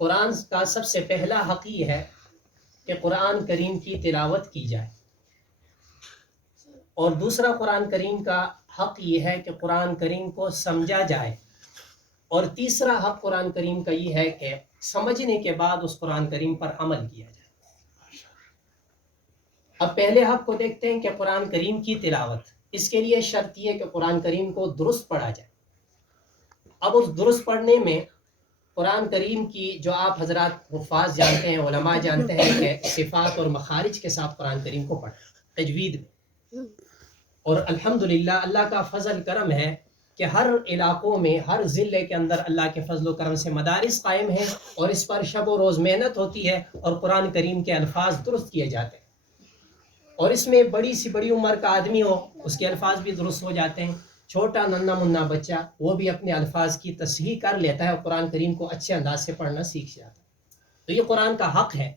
قرآن کا سب سے پہلا حق یہ ہے کہ قرآن کریم کی تلاوت کی جائے، اور دوسرا قرآن کریم کا حق یہ ہے کہ قرآن کریم کو سمجھا جائے، اور تیسرا حق قرآن کریم کا یہ ہے کہ سمجھنے کے بعد اس قرآن کریم پر عمل کیا جائے۔ اب پہلے حق کو دیکھتے ہیں کہ قرآن کریم کی تلاوت۔ اس کے لیے شرط یہ کہ قرآن کریم کو درست پڑھا جائے۔ اب اس درست پڑھنے میں قرآن کریم کی جو آپ حضرات حفاظ جانتے ہیں، علماء جانتے ہیں کہ صفات اور مخارج کے ساتھ قرآن کریم کو پڑھیں تجوید میں۔ اور الحمدللہ اللہ کا فضل کرم ہے کہ ہر علاقوں میں، ہر ضلع کے اندر اللہ کے فضل و کرم سے مدارس قائم ہیں، اور اس پر شب و روز محنت ہوتی ہے، اور قرآن کریم کے الفاظ درست کیے جاتے ہیں۔ اور اس میں بڑی سی بڑی عمر کا آدمی ہو، اس کے الفاظ بھی درست ہو جاتے ہیں، چھوٹا ننا منا بچہ وہ بھی اپنے الفاظ کی تصحیح کر لیتا ہے اور قرآن کریم کو اچھے انداز سے پڑھنا سیکھ جاتا ہے۔ تو یہ قرآن کا حق ہے۔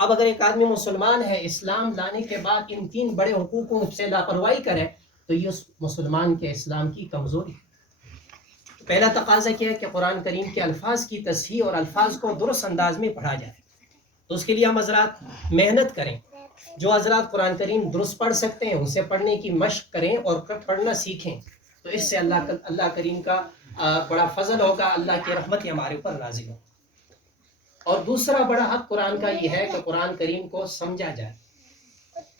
اب اگر ایک آدمی مسلمان ہے، اسلام لانے کے بعد ان 3 بڑے حقوقوں سے لاپرواہی کرے تو یہ اس مسلمان کے اسلام کی کمزوری ہے۔ پہلا تقاضا کیا ہے کہ قرآن کریم کے الفاظ کی تصحیح اور الفاظ کو درست انداز میں پڑھا جائے۔ تو اس کے لیے ہم حضرات محنت کریں۔ جو حضرات قرآن کریم درست پڑھ سکتے ہیں ان سے پڑھنے کی مشق کریں اور پڑھنا سیکھیں، تو اس سے اللہ کریم کا بڑا فضل ہوگا، اللہ کی رحمت ہمارے اوپر نازل ہوگا۔ اور دوسرا بڑا حق قرآن کا یہ ہے کہ قرآن کریم کو سمجھا جائے،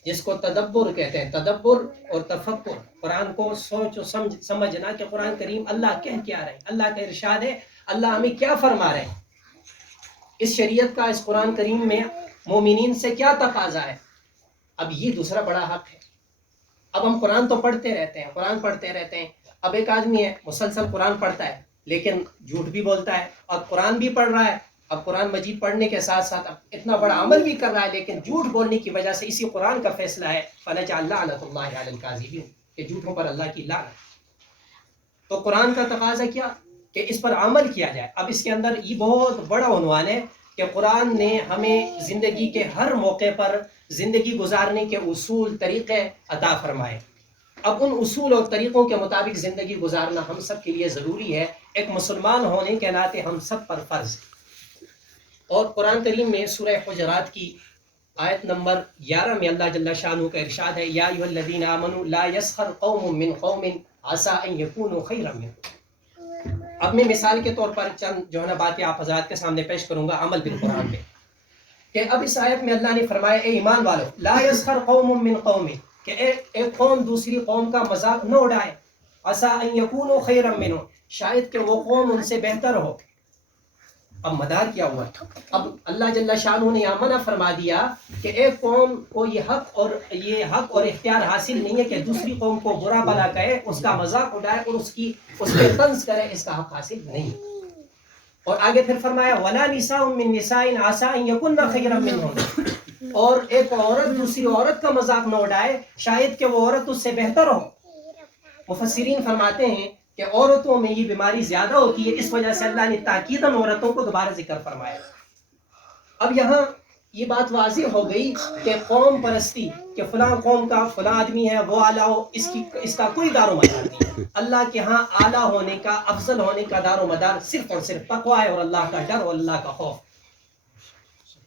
جس کو تدبر کہتے ہیں۔ تدبر اور تفکر، قرآن کو سوچ و سمجھنا کہ قرآن کریم اللہ کہہ کیا رہے ہیں، اللہ کا ارشاد ہے، اللہ ہمیں کیا فرما رہے ہیں، اس شریعت کا، اس قرآن کریم میں مومنین سے کیا تقاضا ہے۔ اب یہ دوسرا بڑا حق ہے۔ اب ہم قرآن تو پڑھتے رہتے ہیں، قرآن پڑھتے رہتے ہیں۔ اب ایک آدمی ہے مسلسل قرآن پڑھتا ہے لیکن جھوٹ بھی بولتا ہے، اور قرآن بھی پڑھ رہا ہے، اب قرآن مجید پڑھنے کے ساتھ ساتھ اب اتنا بڑا عمل بھی کر رہا ہے، لیکن جھوٹ بولنے کی وجہ سے اسی قرآن کا فیصلہ ہے فَنَجْعَلْ لَعْنَتَ اللَّهِ عَلَى الْكَاذِبِينَ، کہ جھوٹوں پر اللہ کی لعنت۔ تو قرآن کا تقاضا کیا کہ اس پر عمل کیا جائے۔ اب اس کے اندر یہ بہت بڑا عنوان ہے کہ قرآن نے ہمیں زندگی کے ہر موقع پر زندگی گزارنے کے اصول طریقے عطا فرمائے۔ اب ان اصول اور طریقوں کے مطابق زندگی گزارنا ہم سب کے لیے ضروری ہے، ایک مسلمان ہونے کے ناطے ہم سب پر فرض ہے۔ اور قرآن کریم میں سورہ حجرات کی آیت نمبر 11 میں اللہ جل شانہ کا ارشاد ہے، یا ایھا الذین آمنوا لا یسخر قوم من قوم عسى ان یکونوا خیرا منهم۔ اب میں مثال کے طور پر چند جو ہے نا باتیں آپ حضرات کے سامنے پیش کروں گا عمل بالقرآن پہ، کہ اب اس آیت میں اللہ نے فرمایا اے ایمان والو، لا یسخر قوم من قوم، کہ ایک قوم دوسری قوم کا مذاق نہ اڑائے، عسى ان یکونوا خیرا منهم، شاید کہ وہ قوم ان سے بہتر ہو۔ اب مدار کیا ہوا؟ اب اللہ جل شانہ نے یہاں منع فرما دیا کہ ایک قوم کو یہ حق اور اختیار حاصل نہیں ہے کہ دوسری قوم کو برا بھلا کہے، اس کا مذاق اڑائے اور اس پہ طنز کرے، اس کا حق حاصل نہیں۔ اور آگے پھر فرمایا وَلَا نِسَاءٌ مِّن نِسَاءٍ عَسَىٰ أَن يَكُنَّ خَيْرًا مِّنْهُنَّ، اور ایک عورت دوسری عورت کا مذاق نہ اڑائے، شاید کہ وہ عورت اس سے بہتر ہو۔ مفسرین فرماتے ہیں کہ عورتوں میں یہ بیماری زیادہ ہوتی ہے، اس وجہ سے اللہ نے تاکیداً عورتوں کو دوبارہ ذکر فرمایا۔ اب یہاں یہ بات واضح ہو گئی کہ قوم پرستی، کہ فلاں قوم کا فلاں آدمی ہے وہ اعلیٰ ہو، اس کا کوئی دار و مدار نہیں۔ اللہ کے ہاں اعلیٰ ہونے کا، افضل ہونے کا دار و مدار صرف اور صرف تقویٰ ہے، اور اللہ کا ڈر اور اللہ کا خوف۔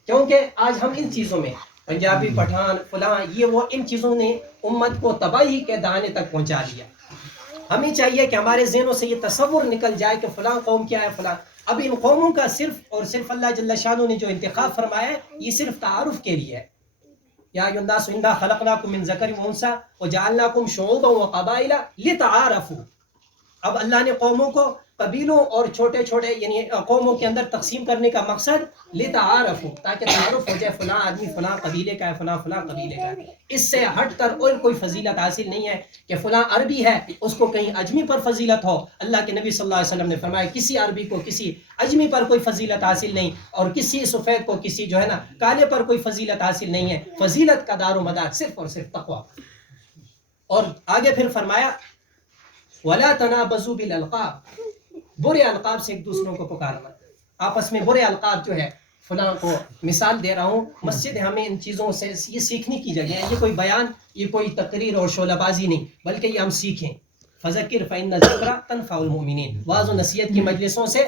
کیونکہ آج ہم ان چیزوں میں پنجابی، پٹھان، فلاں، یہ وہ، ان چیزوں نے امت کو تباہی کے دانے تک پہنچا دیا۔ ہمیں چاہیے کہ ہمارے ذہنوں سے یہ تصور نکل جائے کہ فلاں قوم کیا ہے، فلاں۔ اب ان قوموں کا صرف اور صرف اللہ جل شانہ نے جو انتخاب فرمایا ہے یہ صرف تعارف کے لیے ہے۔ یا ایھا الناس انا خلقناکم من ذکر و انثی وجعلناکم شعوبا وقبائل لتعارفوا۔ اب اللہ نے قوموں کو قبیلوں اور چھوٹے چھوٹے یعنی قوموں کے اندر تقسیم کرنے کا مقصد لتعارفوا، تاکہ تعارف ہو جائے فلاں آدمی فلاں قبیلے کا ہے، فلاں قبیلے کا ہے۔ اس سے ہٹ کر اور کوئی فضیلت حاصل نہیں ہے کہ فلاں عربی ہے اس کو کہیں اجمی پر فضیلت ہو۔ اللہ کے نبی صلی اللہ علیہ وسلم نے فرمایا کسی عربی کو کسی اجمی پر کوئی فضیلت حاصل نہیں، اور کسی سفید کو کسی جو ہے نا کالے پر کوئی فضیلت حاصل نہیں ہے۔ فضیلت کا دار و مدار صرف اور صرف تقویٰ۔ اور آگے پھر فرمایا وَلَا تَنَابَزُوا بِالْأَلْقَابِ، برے القاب سے ایک دوسروں کو پکارنا، آپس میں برے القاب جو ہے فلاں کو، مثال دے رہا ہوں، مسجد ہمیں ان چیزوں سے یہ سیکھنے کی جگہ ہے، یہ کوئی بیان، یہ کوئی تقریر اور شعلہ بازی نہیں، بلکہ یہ ہم سیکھیں۔ فذکر فإن الذکر تنفع المؤمنین، واعظ و نصیحت کی مجلسوں سے